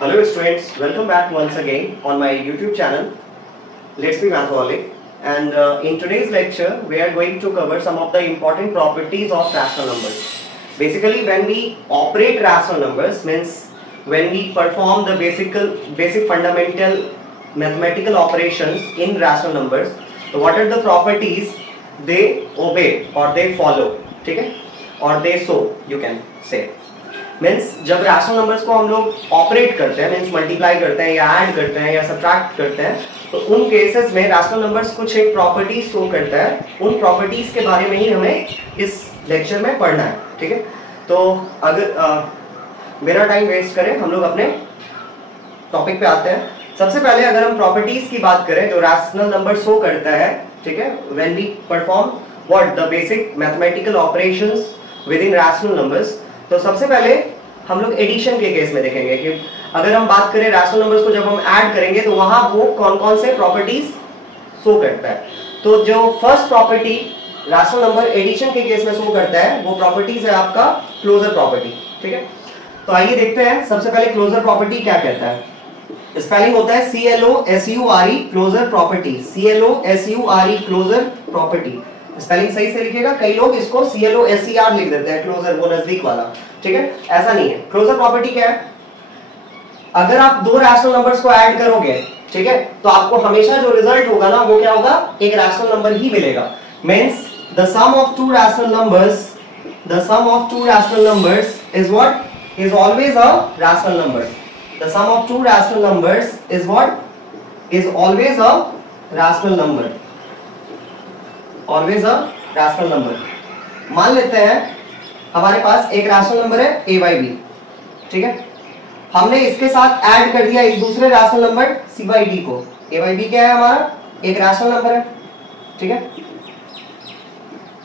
Hello students, welcome back once again on my YouTube channel. Let's be Mathaholic. And in today's lecture, we are going to cover some of the important properties of rational numbers. Basically, when we operate rational numbers, means when we perform the basic fundamental mathematical operations in rational numbers, so what are the properties they obey or they follow, ठीक है, or they show, you can say. Means जब rational numbers को हम लोग operate करते हैं, means multiply करते हैं या ऐड करते हैं या सब्ट्रैक्ट करते हैं, तो उन केसेस में रैशनल नंबर्स कुछ एक प्रॉपर्टीज शो करता है. उन प्रॉपर्टीज के बारे में ही हमें इस लेक्चर में पढ़ना है. ठीक है, तो अगर मेरा टाइम वेस्ट करें, हम लोग अपने टॉपिक पे आते हैं. सबसे पहले अगर हम प्रॉपर्टीज की बात करें जो रैशनल नंबर शो करता है, ठीक है, when we perform what the basic mathematical operations with in rational numbers, तो सबसे पहले हम लोग एडिशन के केस में देखेंगे कि अगर हम बात करें रैशनल नंबर्स को जब हम ऐड करेंगे तो वहां वो कौन कौन से प्रॉपर्टीज शो करता है. तो जो first property rational number addition के केस में शो करता है वो प्रॉपर्टीज है आपका क्लोजर प्रॉपर्टी. ठीक है, तो आइए देखते हैं सबसे पहले क्लोजर प्रॉपर्टी क्या कहता है. स्पेलिंग होता है CLOSURE closure property. CLOSURE closure property. Spelling सही से लिखिएगा. कई लोग इसको CLOSER लिख देते हैं, क्लोजर वो नजदीक वाला. ठीक है, ऐसा नहीं है. क्लोजर प्रॉपर्टी क्या है? अगर आप दो रैशनल नंबर्स को ऐड करोगे, ठीक है, तो आपको हमेशा जो रिजल्ट होगा ना वो क्या होगा, एक रैशनल नंबर ही मिलेगा. Means the sum of two rational numbers is what, is always a rational number. The sum of two rational numbers is what, is always a rational number. Always a rational number. मान लेते हैं हमारे पास एक rational number है a/b. ठीक है, हमने इसके साथ ऐड कर दिया एक दूसरे रैशनल नंबर c/d को. a/b क्या है हमारा, एक रैशनल नंबर है. ठीक है,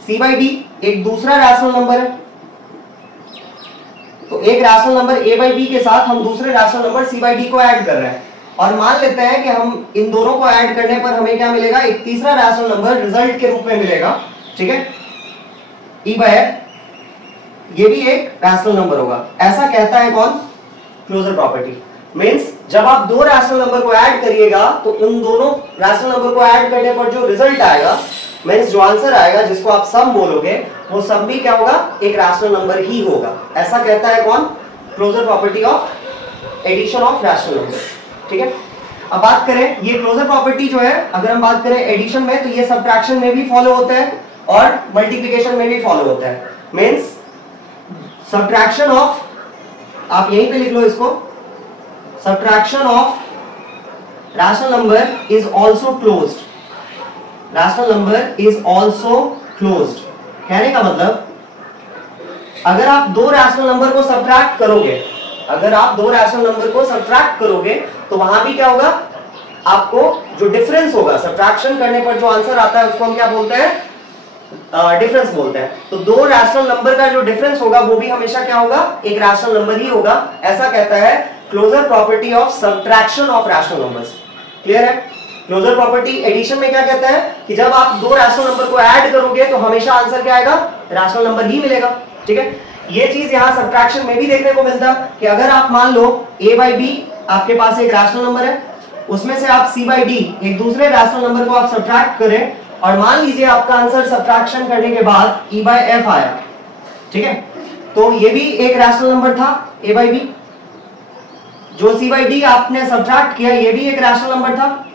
c/d एक दूसरा रैशनल नंबर है. तो एक रैशनल नंबर a/b के साथ हम दूसरे रैशनल नंबर c/d को ऐड कर रहे हैं और मान लेते हैं कि हम इन दोनों को ऐड करने पर हमें क्या मिलेगा, एक तीसरा रैशनल नंबर रिजल्ट के रूप में मिलेगा. ठीक है, e/f ये भी एक रैशनल नंबर होगा. ऐसा कहता है कौन, क्लोजर प्रॉपर्टी. मींस जब आप दो रैशनल नंबर को ऐड करिएगा तो उन दोनों रैशनल नंबर को ऐड करने पर जो रिजल्ट आएगा, मींस जो आंसर आएगा जिसको आप सम बोलोगे, वो सम भी क्या होगा, एक रैशनल नंबर ही होगा. ऐसा कहता है कौन, closure property of addition of rational number. ठीक है, अब बात करें ये क्लोजर प्रॉपर्टी जो है, अगर हम बात करें एडिशन में, तो ये सब्ट्रैक्शन में भी फॉलो होता है और मल्टीप्लिकेशन में भी फॉलो होता है. मींस सब्ट्रैक्शन ऑफ, आप यहीं पे लिख लो इसको, subtraction of rational number is also closed. Rational number is also closed. कहने का मतलब अगर आप दो रैशनल नंबर को सब्ट्रैक्ट करोगे, अगर आप दो रैशनल नंबर को सब्ट्रैक्ट करोगे तो वहां भी क्या होगा, आपको जो डिफरेंस होगा सब्ट्रैक्शन करने पर जो आंसर आता है उसको हम क्या बोलते हैं, डिफरेंस बोलते हैं. तो दो रैशनल नंबर का जो डिफरेंस होगा वो भी हमेशा क्या होगा, एक रैशनल नंबर ही होगा. ऐसा कहता है closure property of subtraction of rational numbers. Clear है? क्लोजर प्रॉपर्टी एडिशन में क्या कहता है कि जब आप दो रैशनल नंबर को ऐड करोगे तो हमेशा आंसर क्या आएगा, रैशनल नंबर ही मिलेगा. ठीक है, ये चीज यहां सब्ट्रैक्शन में भी देखने को मिलता है कि अगर आप मान लो a/b आपके पास एक रैशनल नंबर है, उसमें से आप c/d एक दूसरे रैशनल नंबर को आप सब्ट्रैक्ट करें और मान लीजिए आपका आंसर सब्ट्रैक्शन करने के बाद e/f आया. ठीक है, तो ये भी एक रैशनल नंबर था a/b. जो c/d आपने सब्ट्रैक्ट किया ये भी एक रैशनल नंबर था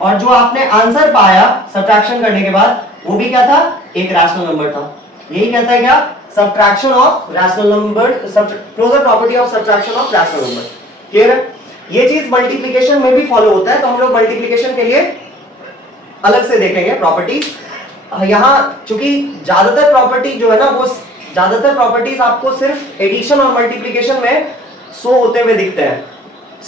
और जो आपने आंसर पाया सब्ट्रैक्शन करने के बाद वो भी क्या था, एक रैशनल नंबर था. यही कहता है क्या, subtraction of rational number, closure property of subtraction of rational number. Clear है? ये चीज मल्टीप्लिकेशन में भी फॉलो होता है, तो हम लोग मल्टीप्लिकेशन के लिए अलग से देखेंगे प्रॉपर्टीज. यहाँ चूंकि ज्यादातर प्रॉपर्टी जो है ना, वो ज्यादातर प्रॉपर्टीज आपको सिर्फ एडिशन और मल्टीप्लिकेशन में शो होते हुए दिखते हैं.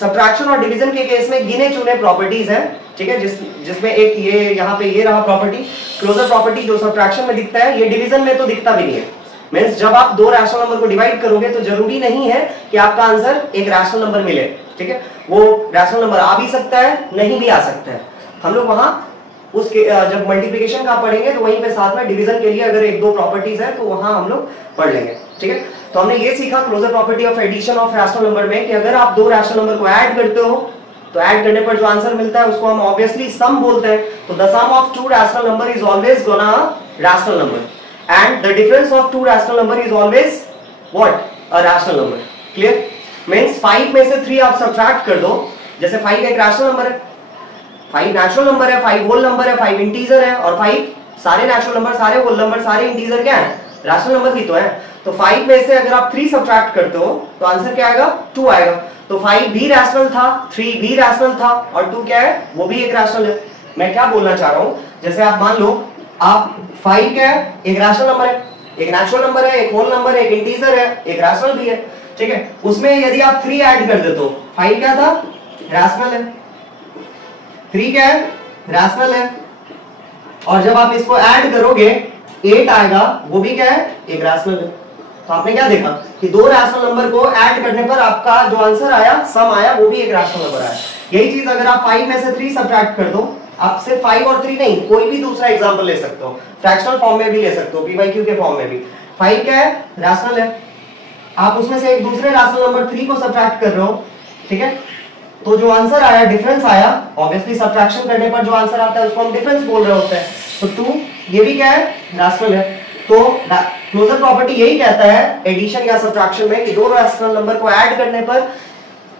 सब्ट्रैक्शन और डिवीजन के केस में गिने चुने प्रॉपर्टीज हैं. ठीक है, जिसमें एक ये यहाँ पे ये रहा प्रॉपर्टी, क्लोजर प्रॉपर्टी जो सब्ट्रैक्शन में दिखता है, ये डिवीजन में तो दिखता भी नहीं है. मींस जब आप दो रैशनल नंबर को डिवाइड करोगे तो जरूरी नहीं है कि आपका आंसर एक रैशनल नंबर मिले. ठीक है, वो रैशनल नंबर आ भी सकता है, नहीं भी आ सकता है. हम लोग वहां उसके जब मल्टीप्लिकेशन का पढ़ेंगे तो वहीं पे साथ में डिवीजन के लिए अगर एक दो प्रॉपर्टीज है तो वहां हम लोग पढ़ लेंगे. ठीक है। तो हमने ये सीखा closure property of addition of rational number में कि अगर आप दो रैशनल नंबर को ऐड करते हो तो ऐड करने पर जो आंसर मिलता है उसको हम ऑब्वियसली सम बोलते हैं। तो the sum of two rational number is always gonna rational number and the difference of two rational number is always what, a rational number. Clear? Means 5 में से 3 आप सब्ट्रैक्ट कर दो, जैसे 5 एक रैशनल नंबर है, 5 नेचुरल नंबर है, 5 whole number है, 5 इंटीजर है, और 5 सारे नेचुरल नंबर, सारे होल नंबर, सारे इंटीजर क्या है, रैशनल नंबर ही तो है। तो 5 में से अगर आप 3 सब्ट्रैक्ट करते हो तो आंसर क्या आएगा, 2 आएगा। तो 5 भी रैशनल था, 3 भी रैशनल था, और 2 क्या है, वो भी एक रैशनल है। मैं क्या बोलना चाह रहा हूं, जैसे आप मान लो आप 5 क्या है, एक रैशनल नंबर है, एक नेचुरल नंबर है, एक होल नंबर है, एक इंटीजर है, एक रैशनल भी है, ठीक है। उसमें यदि आप 3 ऐड कर दे तो 5 क्या था, रैशनल है, 3 क्या है, रैशनल है, और जब आप इसको ऐड करोगे 8 आएगा, वो भी क्या है, एक रैशनल है। तो आपने क्या देखा कि दो रैशनल नंबर को ऐड करने पर आपका जो आंसर आया, सम आया, वो भी एक रैशनल नंबर आया। यही चीज अगर आप 5 में से 3 सब्ट्रैक्ट कर दो, आप सिर्फ 5 और 3 नहीं, कोई भी दूसरा एग्जांपल ले सकते हो, फ्रैक्शनल फॉर्म में भी ले सकते हो, p/q के फॉर्म में भी। 5 क्या है, रैशनल है, आप उसमें से एक दूसरे रैशनल नंबर 3 को सब्ट्रैक्ट कर रहे हो, ठीक है। तो जो आंसर आया, डिफरेंस आया, ऑब्वियसली सब्ट्रैक्शन करने पर जो आंसर आता है उसको हम डिफरेंस बोल रहे होते हैं। तो 2 ये भी क्या है, रैशनल है। तो क्लोजर प्रॉपर्टी यही कहता है एडिशन या सब्ट्रैक्शन में कि दो रैशनल नंबर को ऐड करने पर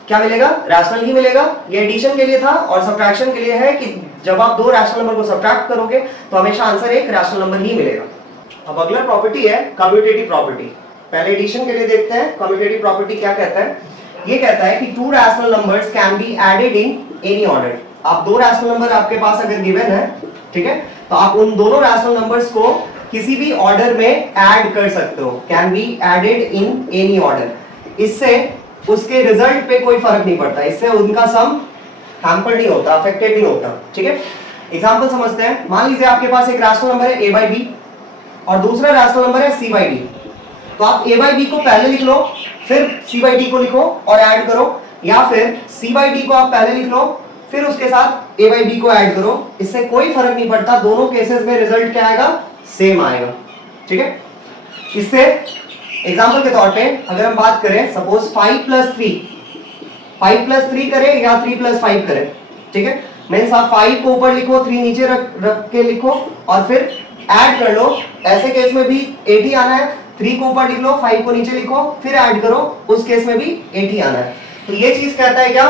क्या मिलेगा, रैशनल ही मिलेगा। ये एडिशन के लिए था, और सब्ट्रैक्शन के लिए है कि जब आप दो रैशनल नंबर को सब्ट्रैक्ट करोगे तो हमेशा आंसर एक रैशनल नंबर ही मिलेगा। अब अगला प्रॉपर्टी है कम्यूटेटिव प्रॉपर्टी। पहले एडिशन के लिए देखते हैं कम्यूटेटिव प्रॉपर्टी क्या कहता है। ये कहता है कि two rational numbers can be added in any order. आप दो रैशनल नंबर आपके पास अगर गिवन है, ठीक है, तो आप उन दोनों रैशनल नंबर्स को किसी भी ऑर्डर में ऐड कर सकते हो, can be added in any order. इससे उसके रिजल्ट पे कोई फर्क नहीं पड़ता, इससे उनका सम हैम्पर्ड नहीं होता, अफेक्टेड नहीं होता, ठीक है। एग्जांपल समझते हैं। मान लीजिए आपके पास एक रैशनल नंबर है a/b और दूसरा रैशनल नंबर है c/d। तो आप a/b को पहले लिख लो, फिर c/d को लिखो और ऐड करो, या फिर c/d को आप पहले लिख लो, फिर उसके साथ a/b को ऐड करो। इससे कोई फर्क नहीं पड़ता, दोनों केसेस में रिजल्ट क्या आएगा, सेम आएगा, ठीक है। इससे एग्जांपल के तौर पे अगर हम बात करें, सपोज 5 + 3 करें या 3 + 5 करें, ठीक है। मींस आप 5 को ऊपर लिखो, 3 नीचे रख के लिखो और फिर ऐड कर लो। ऐसे केस में भी 8 ही आना है। 3 को ऊपर लिख लो, 5 को नीचे लिखो, फिर ऐड करो, उस केस में भी 8 ही आना है। तो ये चीज कहता है क्या,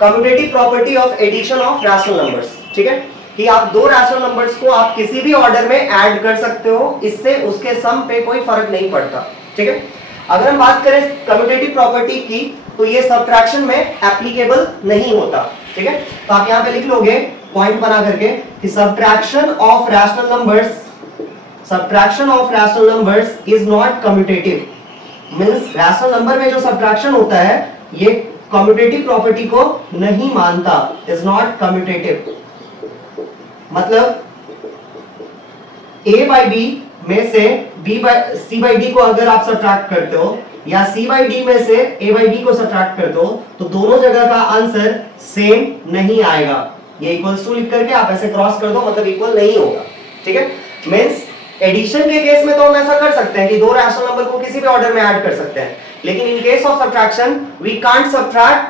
commutative property of addition of rational numbers, ठीक है, कि आप दो रैशनल नंबर्स को आप किसी भी ऑर्डर में ऐड कर सकते हो, इससे उसके सम पे कोई फर्क नहीं पड़ता, ठीक है। अगर हम बात करें कम्यूटेटिव प्रॉपर्टी की, तो ये सब्ट्रैक्शन में एप्लीकेबल नहीं होता, ठीक है। तो आप यहां पे लिख लोगे पॉइंट बना करके कि subtraction of rational numbers is not commutative. Means rational number में जो सब्ट्रैक्शन होता है ये कम्यूटेटिव प्रॉपर्टी को नहीं मानता, इज नॉट कम्यूटेटिव। मतलब a/b में से c/d को अगर आप सब्ट्रैक्ट करते हो या c/d में से a/b को सब्ट्रैक्ट करते हो तो दोनों जगह का आंसर सेम नहीं आएगा। ये इक्वल्स टू लिख करके आप ऐसे क्रॉस कर दो, मतलब इक्वल नहीं होगा, ठीक है। मींस एडिशन के केस में तो हम ऐसा कर सकते हैं कि दो रैशनल नंबर को किसी भी ऑर्डर में ऐड कर सकते हैं, लेकिन in case of subtraction we can't subtract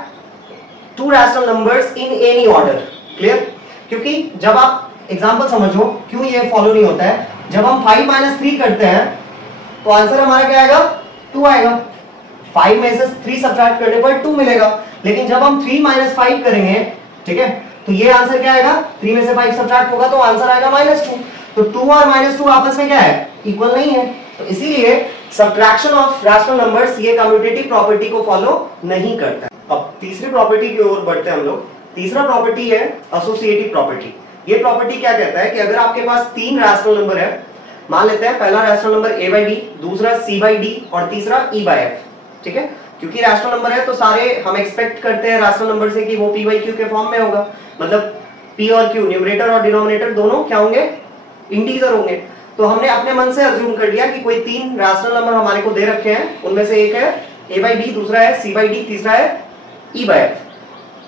two rational numbers in any order. Clear? क्योंकि जब आप एग्जांपल समझो क्यों ये फॉलो नहीं होता है, जब हम 5 - 3 करते हैं तो आंसर हमारा क्या आएगा, 2 आएगा। 5 में से 3 सब्ट्रैक्ट करने पर 2 मिलेगा, लेकिन जब हम 3 - 5 करेंगे, ठीक है, तो ये आंसर क्या आएगा, 3 में से 5 सब्ट्रैक्ट होगा तो आंसर आएगा -2। तो 2 और -2 आपस में क्या है, इक्वल नहीं है। तो इसीलिए सब्ट्रैक्शन ऑफ रैशनल नंबर्स ये कम्यूटेटिव प्रॉपर्टी को फॉलो नहीं करता। अब तीसरी प्रॉपर्टी की ओर बढ़ते हैं हम लोग। तीसरा प्रॉपर्टी है एसोसिएटिव प्रॉपर्टी। ये प्रॉपर्टी क्या कहता है कि अगर आपके पास 3 रैशनल नंबर है, मान लेते हैं पहला रैशनल नंबर a/b, दूसरा c/d और तीसरा e/f, ठीक है। क्योंकि रैशनल नंबर है तो सारे हम एक्सपेक्ट करते हैं रैशनल नंबर से कि वो p/q के फॉर्म में होगा, मतलब p और q, न्यूमरेटर और डिनोमिनेटर दोनों क्या होंगे, इंटीजर होंगे। तो हमने अपने मन से अज्यूम कर लिया कि कोई 3 रैशनल नंबर हमारे को दे रखे हैं, उनमें से एक है a/b, दूसरा है c/d, तीसरा है e/f।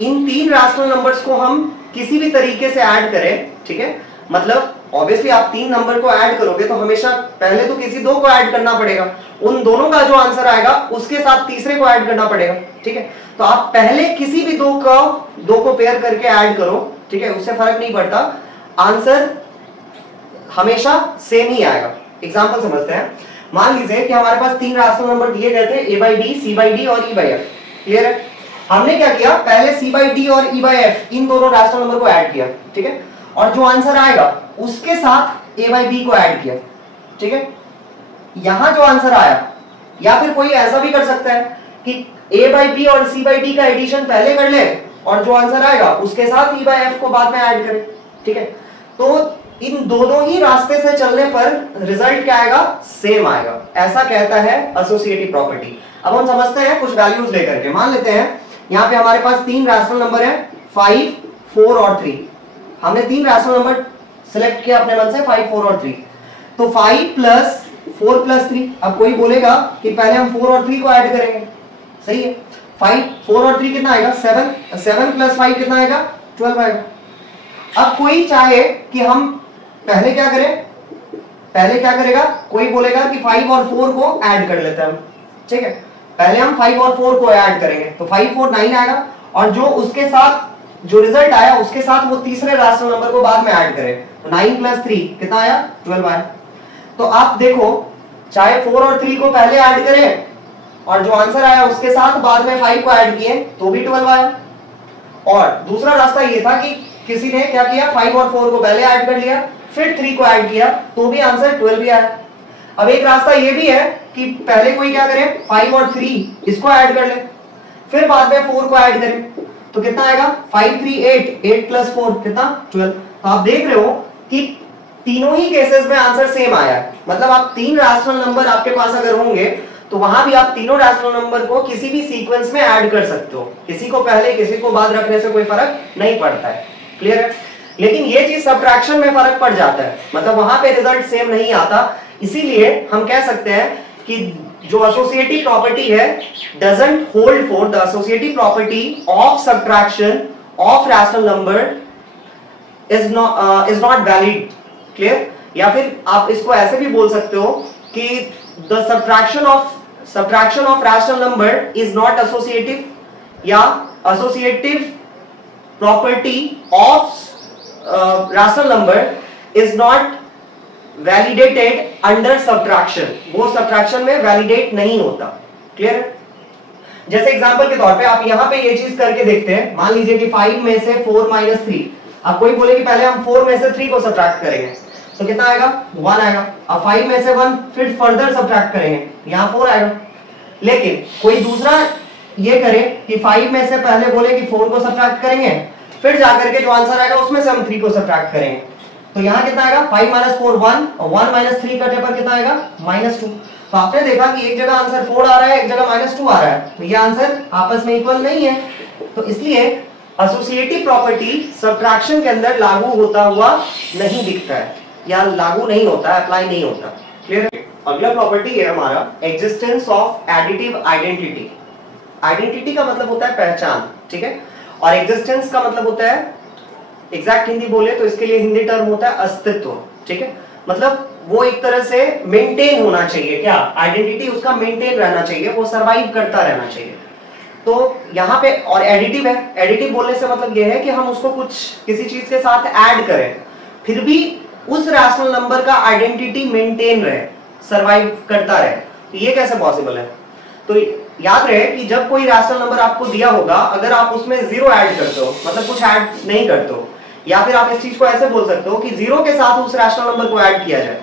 इन 3 रैशनल नंबर्स को हम किसी भी तरीके से ऐड करें, ठीक है, मतलब ऑब्वियसली आप 3 नंबर को ऐड करोगे तो हमेशा पहले तो किसी 2 को ऐड करना पड़ेगा, उन दोनों का जो आंसर आएगा उसके साथ तीसरे को ऐड करना पड़ेगा, ठीक है। तो आप पहले किसी भी 2 को पेयर करके ऐड करो, ठीक है, उससे फर्क नहीं पड़ता, आंसर हमेशा सेम ही आएगा। एग्जांपल समझते हैं। मान लीजिए कि हमारे पास 3 रैशनल नंबर दिए गए थे, a/b, c/d और e/f। क्लियर है? हमने क्या किया, पहले c/d और e/f इन दोनों रैशनल नंबर को ऐड किया, ठीक है, और जो आंसर आएगा उसके साथ a/b को ऐड किया, ठीक है। यहां जो आंसर आया, या फिर कोई ऐसा भी कर सकता है कि a/b और c/d का एडिशन पहले कर ले और जो आंसर आएगा उसके साथ e/f को बाद में ऐड करें, ठीक है। तो इन दोनों ही रास्ते से चलने पर रिजल्ट क्या आएगा, सेम आएगा। ऐसा कहता है एसोसिएटिव प्रॉपर्टी। अब हम समझते हैं कुछ वैल्यूज लेकर के। मान लेते हैं यहाँ पे हमारे पास 3 रैशनल नंबर है, 5, 4 और 3। हमने 3 रैशनल नंबर सिलेक्ट किया अपने मन से, 5, 4 और 3। तो 5 प्लस 4 प्लस 3। अब कोई बोलेगा कि पहले हम 4 और 3 को ऐड करेंगे, सही है। 5, 4 और 3 कितना आएगा, 7। 7 प्लस 5 कितना आएगा, 12 आएगा। अब कोई चाहे कि हम पहले क्या करें, पहले क्या करेगा, कोई बोलेगा कि 5 और 4 को ऐड कर लेते हैं हम, ठीक है। पहले हम 5 और 4 को ऐड करेंगे तो 5, 4, 9 आएगा, और जो उसके साथ जो रिजल्ट आया उसके साथ वो तीसरे रैशनल नंबर को बाद में ऐड करें तो 9 प्लस 3 कितना आया, 12 आया। तो आप देखो, चाहे 4 और 3 को पहले ऐड करें और जो आंसर आया उसके साथ बाद में 5 को ऐड किए तो भी 12 आया। और दूसरा रास्ता ये था कि किसी ने क्या किया, 5 और 4 को पहले ऐड कर लिया, फिर 3 को ऐड किया तो भी आंसर 12 भी आया। अब एक रास्ता ये भी है कि पहले कोई क्या करे, 5 और 3 इसको ऐड कर ले, फिर बाद में 4 को ऐड करें तो कितना आएगा, 5, 3, 8, 8 प्लस 4 कितना, 12। तो आप देख रहे हो कि तीनों ही केसेस में आंसर सेम आया है। मतलब आप 3 रैशनल नंबर आपके पास अगर होंगे तो वहां भी आप तीनों रैशनल नंबर को किसी भी सीक्वेंस में ऐड कर सकते हो, किसी को पहले किसी को बाद रखने से कोई फर्क नहीं पड़ता है। क्लियर है? लेकिन ये चीज सब्ट्रैक्शन में फर्क पड़ जाता है, मतलब वहां पे रिजल्ट सेम नहीं आता। इसीलिए हम कह सकते हैं कि जो एसोसिएटिव प्रॉपर्टी है doesn't hold for the associative property of subtraction of rational number is not valid. Clear? या फिर आप इसको ऐसे भी बोल सकते हो कि the subtraction of rational number is not associative, या associative property of rational number is not validated under subtraction। वो subtraction में validate नहीं होता। क्लियर है? जैसे एग्जांपल के तौर पे आप यहाँ पे ये चीज करके देखते हैं। मान लीजिए कि 5 में से 4 माइनस 3, अब कोई बोले कि पहले हम 4 में से 3 को सब्ट्रैक्ट करेंगे तो कितना आएगा, 1 आएगा। अब 5 में से 1 फिर फर्दर सब्ट्रैक्ट करेंगे, यहाँ 4 आएगा। लेकिन कोई दूसरा ये करे कि 5 में से पहले बोले कि 4 को सब्ट्रैक्ट करेंगे, फिर जाकर के जो आंसर आएगा उसमें से हम 3 को सब्ट्रैक्ट करेंगे तो यहाँ कितना आएगा, 5 माइनस 4 1, और 1 माइनस 3 कटे पर कितना आएगा, -2। तो आपने देखा कि एक जगह आंसर 4 आ रहा है, एक जगह -2 आ रहा है, तो ये आंसर आपस में इक्वल नहीं है। तो इसलिए एसोसिएटिव प्रॉपर्टी सब्ट्रैक्शन के अंदर लागू होता हुआ नहीं दिखता है, या लागू नहीं होता है, अप्लाई नहीं होता। क्लियर है? अगला प्रॉपर्टी है हमारा existence of additive identity. Identity का मतलब होता है पहचान, ठीक है, और एग्जिस्टेंस का मतलब होता है, एग्जैक्ट हिंदी बोले तो इसके लिए हिंदी टर्म होता है अस्तित्व, ठीक है। मतलब वो एक तरह से मेंटेन होना चाहिए, क्या आइडेंटिटी उसका मेंटेन रहना चाहिए, वो सरवाइव करता रहना चाहिए। तो यहाँ पे और एडिटिव है, एडिटिव बोलने से मतलब ये है कि हम उसको कुछ किसी चीज के साथ ऐड करें फिर भी उस रैशनल नंबर का आइडेंटिटी मेंटेन रहे, सरवाइव करता रहे। तो ये कैसे पॉसिबल है? तो याद रहे कि जब कोई रैशनल नंबर आपको दिया होगा, अगर आप उसमें 0 ऐड करते हो, मतलब कुछ ऐड नहीं करते हो, या फिर आप इस चीज को ऐसे बोल सकते हो कि 0 के साथ उस रैशनल नंबर को ऐड किया जाए,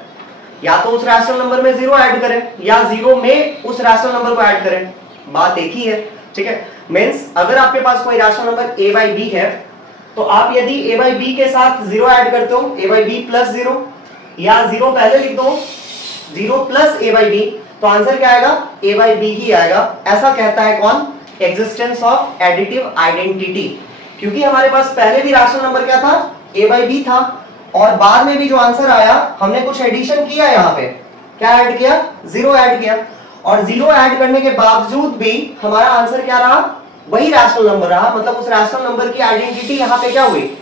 या तो उस रैशनल नंबर में 0 ऐड करें या 0 में उस रैशनल नंबर को ऐड करें, बात एक ही है, ठीक है। मींस अगर आपके पास कोई रैशनल नंबर a/b है तो आप यदि a/b के साथ 0 ऐड करते हो, a/b प्लस 0, या 0 पहले लिख दो, 0 प्लस a/b, तो आंसर क्या आएगा, a/b ही आएगा। ऐसा कहता है कौन, एग्जिस्टेंस ऑफ एडिटिव आइडेंटिटी। क्योंकि हमारे पास पहले भी रैशनल नंबर क्या था, a/b था, और बाद में भी जो आंसर आया हमने कुछ एडिशन किया, यहाँ पे क्या ऐड किया, 0 ऐड किया, और 0 ऐड करने के बावजूद भी हमारा आंसर क्या रहा, वही रैशनल नंबर रहा। मतलब उस रैशनल नंबर की आइडेंटिटी यहाँ पे क्या हुई,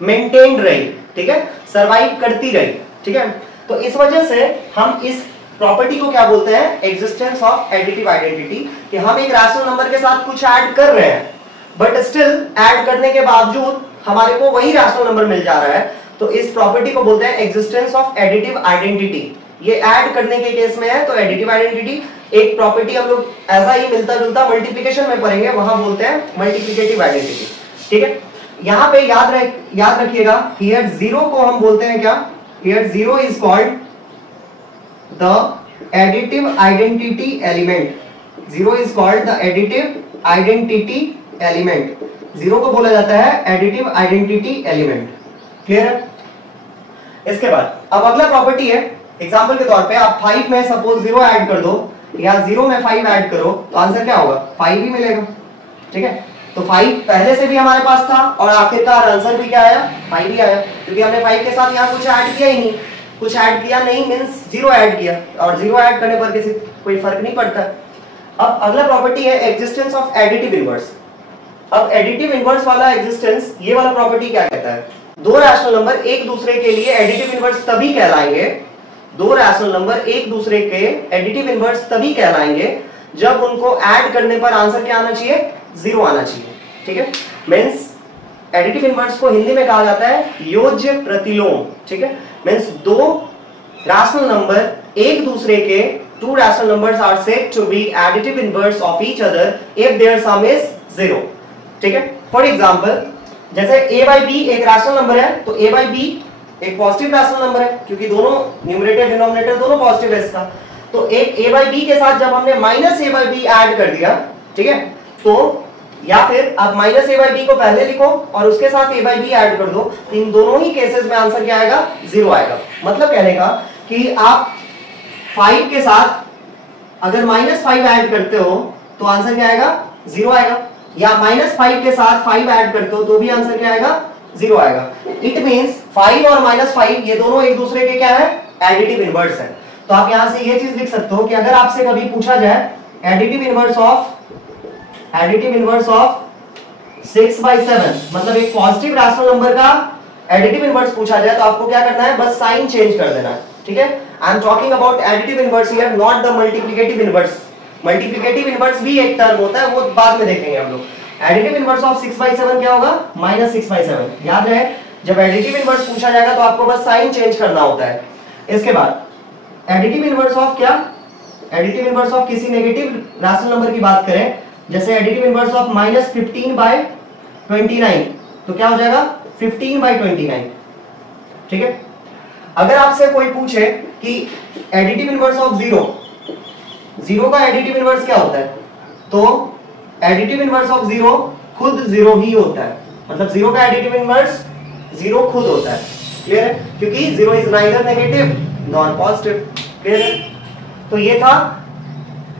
मेंटेन्ड रही, ठीक है। सरवाइव करती रही, ठीक है। तो इस वजह से हम इस प्रॉपर्टी को क्या बोलते हैं, एग्जिस्टेंस ऑफ एडिटिव आइडेंटिटी, कि हम एक रैशनल नंबर के साथ कुछ ऐड कर रहे हैं बट स्टिल ऐड करने के बावजूद हमारे को वही रैशनल नंबर मिल जा रहा है, तो इस प्रॉपर्टी को बोलते हैं एग्जिस्टेंस ऑफ एडिटिव आइडेंटिटी। ये ऐड करने के केस में है, तो एडिटिव आइडेंटिटी एक प्रॉपर्टी हम लोग ऐसा ही मिलता जुलता मल्टीप्लिकेशन में पढ़ेंगे, वहां बोलते हैं मल्टीप्लिकेटिव आइडेंटिटी, ठीक है। यहाँ पे याद रखिएगा, हियर जीरो को हम बोलते हैं क्या, here zero is called the additive identity element. Zero is called the additive identity element. Zero को बोला जाता है एडिटिव आइडेंटिटी एलिमेंट, क्लियर है। इसके बाद अब अगला प्रॉपर्टी है, एग्जांपल के तौर पे आप 5 में सपोज 0 ऐड कर दो या 0 में 5 ऐड करो तो आंसर क्या होगा, 5 ही मिलेगा, ठीक है। तो 5 पहले से भी हमारे पास था और आखिरकार आंसर भी क्या आया, 5 ही आया, क्योंकि हमने 5 के साथ यहाँ कुछ ऐड किया ही नहीं, कुछ ऐड किया नहीं मींस 0 ऐड किया, और 0 ऐड करने पर किसी कोई फर्क नहीं पड़ता। अब अगला प्रॉपर्टी है एग्जिस्टेंस ऑफ एडिटिव इनवर्स। अब एडिटिव इनवर्स वाला एग्जिस्टेंस, ये वाला प्रॉपर्टी क्या कहता है, दो रैशनल नंबर एक दूसरे के लिए एडिटिव इनवर्स तभी कहलाएंगे, दो रैशनल नंबर एक दूसरे के एडिटिव इनवर्स तभी कहलाएंगे जब उनको ऐड करने पर आंसर क्या आना चाहिए, 0 आना चाहिए, ठीक है। मींस एडिटिव इनवर्स को हिंदी में कहा जाता है योज्य प्रतिलोम, ठीक है। मींस दो रैशनल नंबर एक दूसरे के, two rational numbers are said to be additive inverse of each other if their sum is 0, ठीक है। फॉर एग्जाम्पल जैसे a by b एक रैशनल नंबर है, तो a by b एक पॉजिटिव रैशनल नंबर है, क्योंकि दोनों न्यूमरेटर डिनोमिनेटर दोनों पॉजिटिव है इसका। तो एक a by b के साथ जब हमने minus a by b add कर दिया, ठीक है, तो या फिर आप माइनस a by b को पहले लिखो और उसके साथ a by b ऐड कर दो, तो इन दोनों ही केसेस में आंसर क्या आएगा, 0 आएगा। मतलब कहने का कि आप 5 के साथ अगर -5 ऐड करते हो तो आंसर क्या आएगा, 0 आएगा, या -5 के साथ 5 ऐड करते हो तो भी आंसर क्या आएगा, 0 आएगा। इट मींस 5 और -5 ये दोनों एक दूसरे के क्या है, एडिटिव इनवर्स है। तो आप यहां से ये चीज लिख सकते हो कि अगर आपसे कभी पूछा जाए एडिटिव इनवर्स ऑफ 6/7, मतलब एक पॉजिटिव रैशनल नंबर का एडिटिव इनवर्स पूछा जाए तो आपको क्या करना है, बस साइन चेंज कर देना है, ठीक है। I am talking about additive inverse here, not the multiplicative inverse. Multiplicative inverse भी एक टर्म होता है, वो बाद में देखेंगे हम लोग। एडिटिव इनवर्स ऑफ 6/7 क्या होगा, -6/7। याद रहे, जब एडिटिव इनवर्स पूछा जाएगा तो आपको बस साइन चेंज करना होता है। इसके बाद एडिटिव इनवर्स ऑफ क्या, एडिटिव इनवर्स ऑफ किसी नेगेटिव रैशनल नंबर की बात करें, जैसे एडिटिव इनवर्स ऑफ -15/29, तो क्या हो जाएगा, 15/29, ठीक है। अगर आपसे कोई पूछे कि एडिटिव इनवर्स ऑफ 0 का एडिटिव इनवर्स क्या होता है, तो एडिटिव इनवर्स ऑफ 0 खुद 0 ही होता है, मतलब 0 का एडिटिव इनवर्स 0 खुद होता है, क्लियर है, क्योंकि 0 is neither negative nor positive, clear है। तो ये था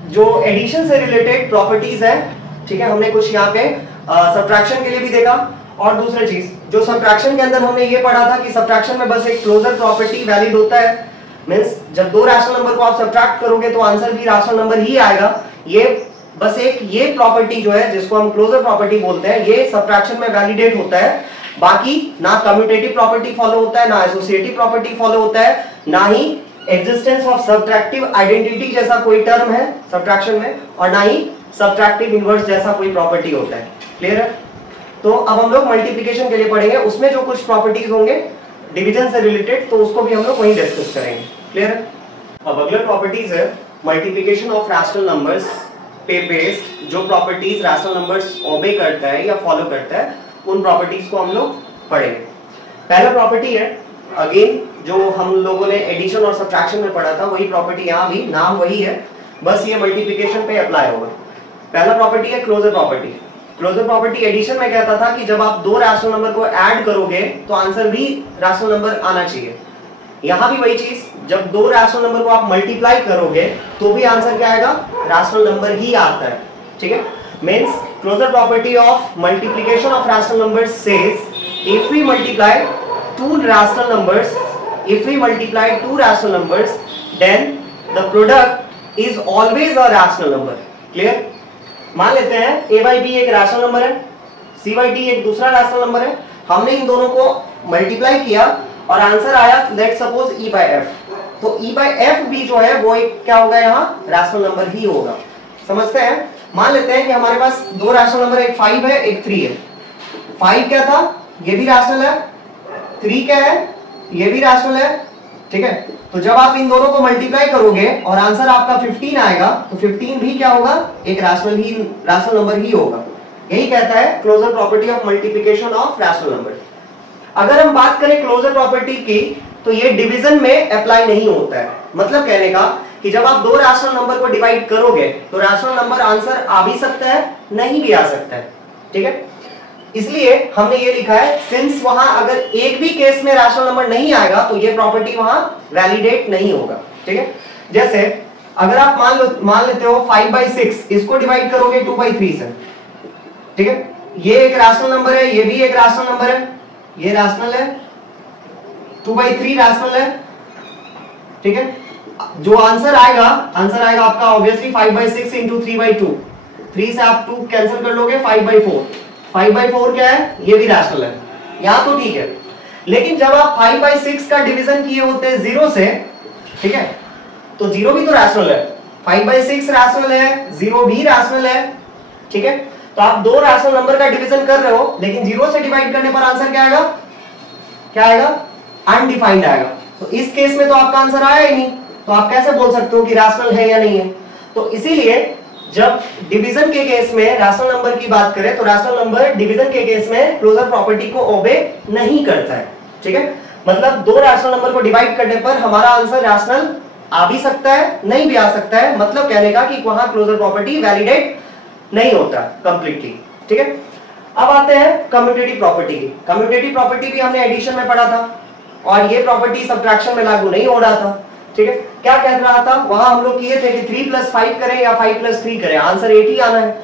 जो एडिशन से रिलेटेड प्रॉपर्टीज है, ठीक है। हमने कुछ यहाँ पे सब्ट्रैक्शन के लिए भी देखा, और दूसरी चीज जो सब्ट्रैक्शन के अंदर हमने ये पढ़ा था कि सब्ट्रैक्शन में बस एक क्लोजर प्रॉपर्टी वैलिड होता है, मींस जब दो रैशनल नंबर को आप सब्ट्रैक्ट करोगे तो आंसर भी रैशनल नंबर ही आएगा। ये बस एक ये प्रॉपर्टी जो है जिसको हम क्लोजर प्रॉपर्टी बोलते हैं, ये सब्ट्रैक्शन में वैलिडेट होता है, बाकी ना कम्यूटेटिव प्रॉपर्टी फॉलो होता है, ना एसोसिएटिव प्रॉपर्टी फॉलो होता है, ना ही एग्जिस्टेंस ऑफ सब्ट्रैक्टिव आइडेंटिटी जैसा कोई टर्म है सब्ट्रैक्शन में, और ना ही सब्ट्रैक्टिव इनवर्स जैसा कोई प्रॉपर्टी होता है, क्लियर है। तो अब हम लोग मल्टीप्लिकेशन के लिए पढ़ेंगे, उसमें जो कुछ प्रॉपर्टीज होंगे डिवीजन से रिलेटेड, तो उसको भी हम लोग वहीं डिस्कस करेंगे, क्लियर है। अब अगला प्रॉपर्टीज है मल्टीप्लिकेशन ऑफ रैशनल नंबर्स पे बेस्ड, जो प्रॉपर्टीज रैशनल नंबर्स ओबे करता है या फॉलो करता है, उन प्रॉपर्टीज को हम लोग पढ़ेंगे। पहला प्रॉपर्टी है अगेन जो हम लोगों ने एडिशन और सब्ट्रैक्शन में पढ़ा था, वही प्रॉपर्टी यहाँ भी, नाम वही है, बस ये मल्टीप्लिकेशन पे अप्लाई होगा। पहला प्रॉपर्टी है closure property. Closure property addition में कहता था कि जब आप दो रैशनल नंबर को ऐड करोगे तो आंसर भी रैशनल नंबर आना चाहिए। यहां भी वही चीज, जब दो रैशनल नंबर को आप मल्टीप्लाई करोगे तो भी आंसर क्या आएगा, रैशनल नंबर ही आता है, ठीक है। Means closure property of multiplication of rational numbers says if we multiply two rational numbers, if we multiply two rational numbers, then the product is always a rational number, clear। मान लेते हैं a by b एक rational number है, c by d एक दूसरा rational number है, हमने इन दोनों को मल्टीप्लाई किया और आंसर आया let suppose E bye F, तो ई बाय एफ भी जो है वो एक क्या होगा, यहाँ रैशनल नंबर ही होगा। समझते हैं? मान लेते हैं कि हमारे पास दो रैशनल नंबर, एक 5 है एक 3 है। 5 क्या था, ये भी रैशनल है, 3 क्या है, ये भी रैशनल है, ठीक है। तो जब आप इन दोनों को मल्टीप्लाई करोगे और आंसर आपका 15 आएगा, तो 15 भी क्या होगा, एक रैशनल नंबर ही होगा। यही कहता है closure property of multiplication of rational number. अगर हम बात करें क्लोजर प्रॉपर्टी की, तो ये डिवीजन में अप्लाई नहीं होता है। मतलब कहने का कि जब आप दो रैशनल नंबर को डिवाइड करोगे तो रैशनल नंबर आंसर आ भी सकता है, नहीं भी आ सकता है, ठीक है। इसलिए हमने ये लिखा है, सिंस वहां अगर एक भी केस में रैशनल नंबर नहीं आएगा तो ये प्रॉपर्टी वहां वैलिडेट नहीं होगा, ठीक है। जैसे अगर आप मान लेते हो 5/6, इसको डिवाइड करोगे 2/3 से, ठीक है। ये एक रैशनल नंबर है, ये भी एक रैशनल नंबर है, ये रैशनल है, 2/3 रैशनल है, ठीक है। जो आंसर आएगा आपका ऑब्वियसली 5/6 इंटू 3/2, 3 से आप 2 कैंसिल कर लोगे, 5/4, 5/4 क्या है, ये भी रैशनल है, यहां तो ठीक है। लेकिन जब आप 5/6 का डिवीजन किए होते हैं 0 से, ठीक है, तो 0 भी तो रैशनल है, 5/6 रैशनल है, 0 भी रैशनल है, ठीक है। तो आप दो रैशनल नंबर का डिवीजन कर रहे हो, लेकिन 0 से डिवाइड करने पर आंसर क्या आएगा, अनडिफाइंड आएगा। तो इस केस में तो आपका आंसर आया ही नहीं, तो आप कैसे बोल सकते हो कि रैशनल है या नहीं है। तो इसीलिए जब डिवीजन के केस में रैशनल नंबर की बात करें, तो रैशनल नंबर डिवीजन के केस में क्लोजर प्रॉपर्टी को ओबे नहीं करता है, ठीक है। मतलब दो रैशनल नंबर को डिवाइड करने पर हमारा आंसर रैशनल आ भी सकता है, नहीं भी आ सकता है। मतलब कहने का कि वहां क्लोजर प्रॉपर्टी वैलिडेट नहीं होता कंप्लीटली, ठीक है। अब आते हैं कम्यूटेटिव प्रॉपर्टी की। कम्यूटेटिव प्रॉपर्टी भी हमने एडिशन में पढ़ा था, और ये प्रॉपर्टी सब्ट्रैक्शन में लागू नहीं हो रहा था, ठीक है। क्या कह रहा था वहां, हम लोग किए थे कि 3 + 5 करें या 5 + 3 करें, आंसर 8 ही आना है।